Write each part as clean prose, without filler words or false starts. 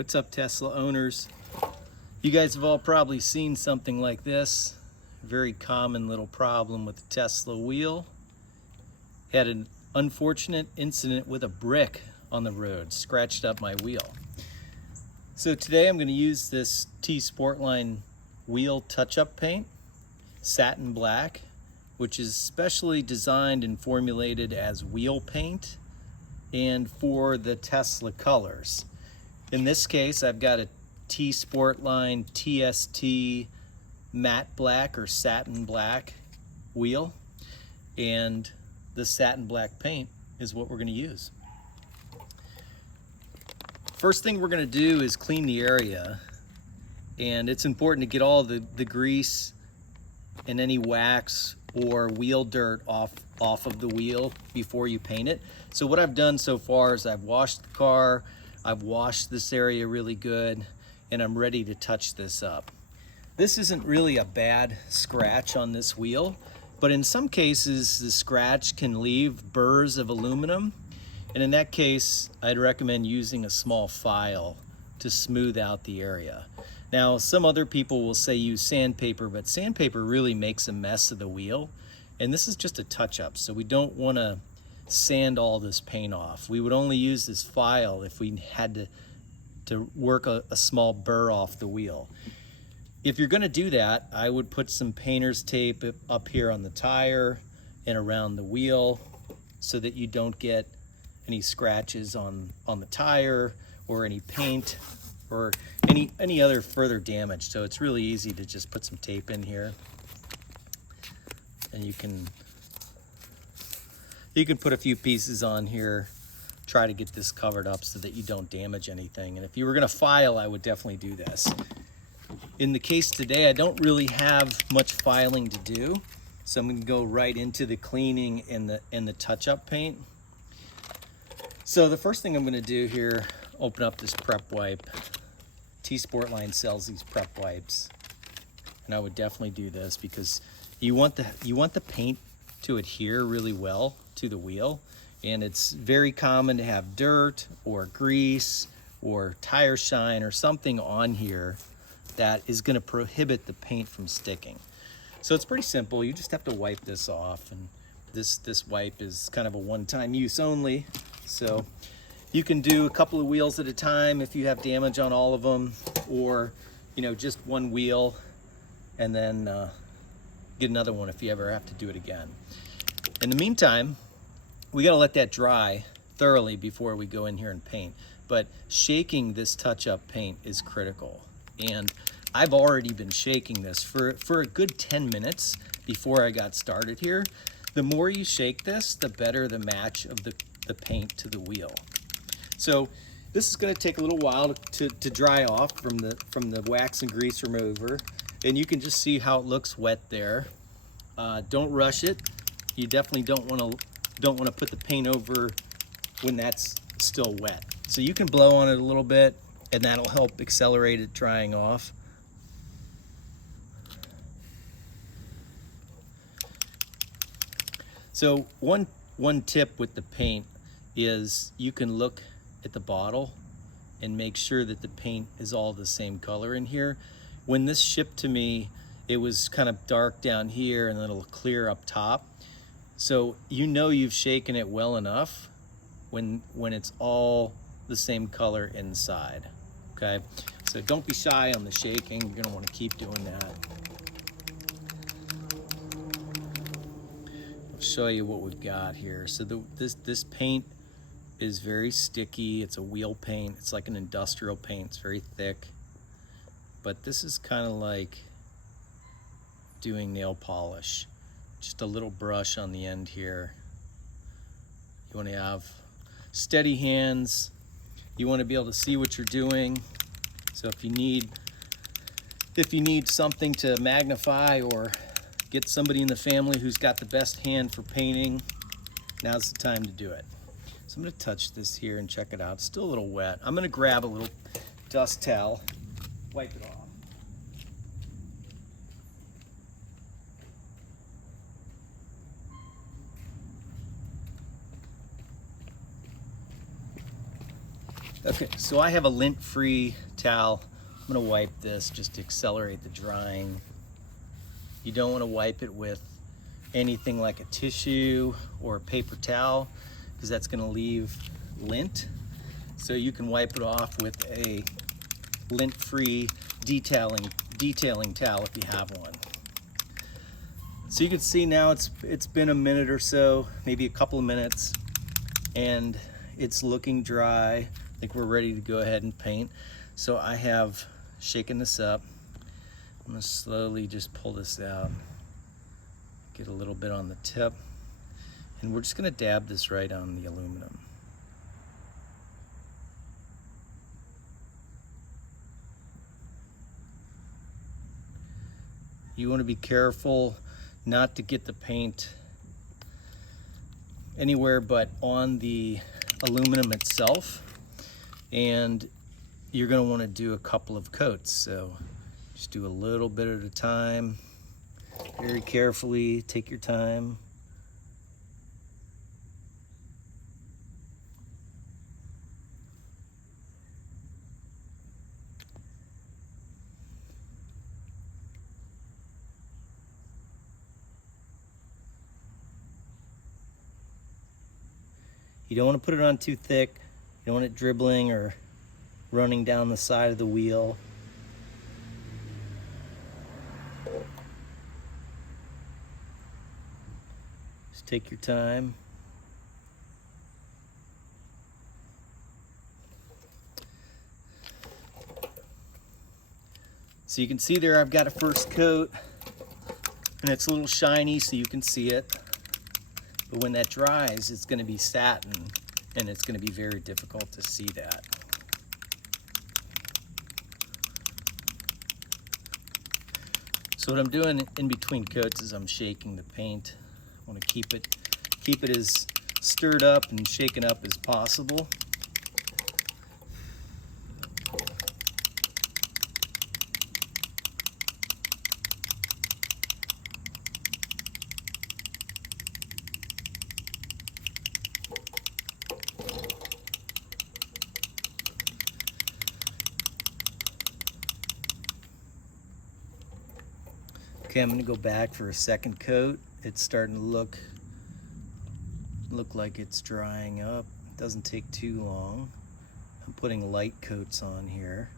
What's up, Tesla owners? You guys have all probably seen something like this. Very common little problem with the Tesla wheel. Had an unfortunate incident with a brick on the road, scratched up my wheel. So today I'm going to use this Sportline wheel touch-up paint, satin black, which is specially designed and formulated as wheel paint and for the Tesla colors. In this case, I've got a Sportline TST matte black or satin black wheel, and the satin black paint is what we're going to use. First thing we're going to do is clean the area, and it's important to get all the grease and any wax or wheel dirt off of the wheel before you paint it. So what I've done so far is I've washed the car, I've washed this area really good, and I'm ready to touch this up. This isn't really a bad scratch on this wheel, but in some cases the scratch can leave burrs of aluminum, and in that case I'd recommend using a small file to smooth out the area. Now, some other people will say use sandpaper, but sandpaper really makes a mess of the wheel, and this is just a touch-up, so we don't want to sand all this paint off. We would only use this file if we had to work a small burr off the wheel. If you're going to do that, I would put some painter's tape up here on the tire and around the wheel so that you don't get any scratches on the tire or any paint or any other further damage. So it's really easy to just put some tape in here, and you can put a few pieces on here, try to get this covered up so that you don't damage anything. And if you were going to file, I would definitely do this. In the case today, I don't really have much filing to do, so I'm going to go right into the cleaning and the touch-up paint. So the first thing I'm going to do here, open up this prep wipe. Sportline sells these prep wipes, and I would definitely do this because you want the paint to adhere really well to the wheel, and it's very common to have dirt or grease or tire shine or something on here that is going to prohibit the paint from sticking. So it's pretty simple. You just have to wipe this off, and this wipe is kind of a one-time use only, so you can do a couple of wheels at a time if you have damage on all of them, or just one wheel and then get another one if you ever have to do it again. In the meantime, we got to let that dry thoroughly before we go in here and paint. But shaking this touch-up paint is critical, and I've already been shaking this for a good 10 minutes before I got started here. The more you shake this, the better the match of the paint to the wheel. So this is going to take a little while to dry off from the wax and grease remover, and you can just see how it looks wet there. Don't rush it. You definitely don't want to put the paint over when that's still wet. So you can blow on it a little bit, and that'll help accelerate it drying off. So one tip with the paint is you can look at the bottle and make sure that the paint is all the same color in here. When this shipped to me, it was kind of dark down here and then it'll clear up top. So you've shaken it well enough when it's all the same color inside. Okay, so don't be shy on the shaking. You're gonna want to keep doing that. I'll show you what we've got here. So this paint is very sticky. It's a wheel paint. It's like an industrial paint. It's very thick. But this is kind of like doing nail polish. Just a little brush on the end here. You want to have steady hands. You want to be able to see what you're doing. So if you need something to magnify or get somebody in the family who's got the best hand for painting, now's the time to do it. So I'm going to touch this here and check it out. It's still a little wet. I'm going to grab a little dust towel, wipe it off. Okay, so I have a lint-free towel. I'm gonna wipe this just to accelerate the drying. You don't wanna wipe it with anything like a tissue or a paper towel because that's gonna leave lint. So you can wipe it off with a lint-free detailing towel if you have one. So you can see now it's been a minute or so, maybe a couple of minutes, and it's looking dry. I think we're ready to go ahead and paint. So I have shaken this up. I'm gonna slowly just pull this out, get a little bit on the tip, and we're just gonna dab this right on the aluminum. You want to be careful not to get the paint anywhere but on the aluminum itself, and you're going to want to do a couple of coats. So just do a little bit at a time, very carefully, take your time. You don't want to put it on too thick. You don't want it dribbling or running down the side of the wheel. Just take your time. So you can see there I've got a first coat, and it's a little shiny so you can see it. But when that dries, it's going to be satin, and it's going to be very difficult to see that. So what I'm doing in between coats is I'm shaking the paint. I want to keep it as stirred up and shaken up as possible. Okay, I'm gonna go back for a second coat. It's starting to look like it's drying up. It doesn't take too long. I'm putting light coats on here.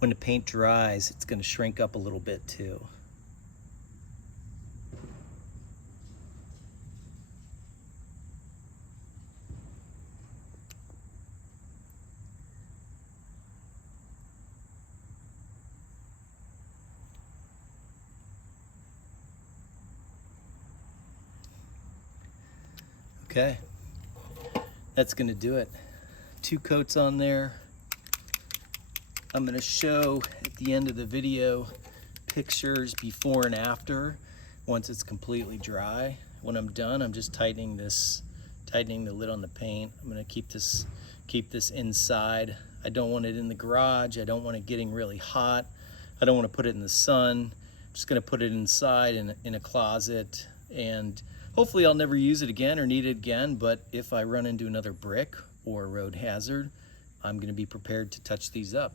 When the paint dries, it's going to shrink up a little bit too. Okay, that's going to do it. 2 coats on there. I'm going to show at the end of the video pictures before and after once it's completely dry. When I'm done, I'm just tightening the lid on the paint. I'm going to keep this inside. I don't want it in the garage. I don't want it getting really hot. I don't want to put it in the sun. I'm just going to put it inside in a closet, and hopefully I'll never use it again or need it again, but if I run into another brick or a road hazard, I'm going to be prepared to touch these up.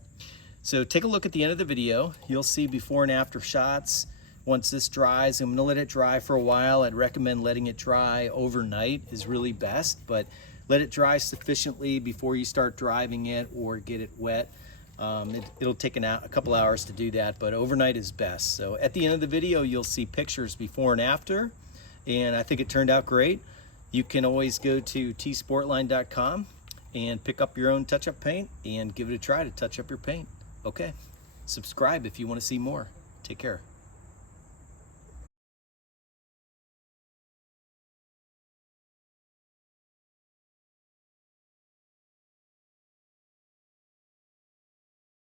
So take a look at the end of the video. You'll see before and after shots. Once this dries, I'm going to let it dry for a while. I'd recommend letting it dry overnight is really best, but let it dry sufficiently before you start driving it or get it wet. It'll take a couple hours to do that, but overnight is best. So at the end of the video, you'll see pictures before and after, and I think it turned out great. You can always go to tsportline.com and pick up your own touch-up paint and give it a try to touch up your paint. Okay, subscribe if you want to see more. Take care.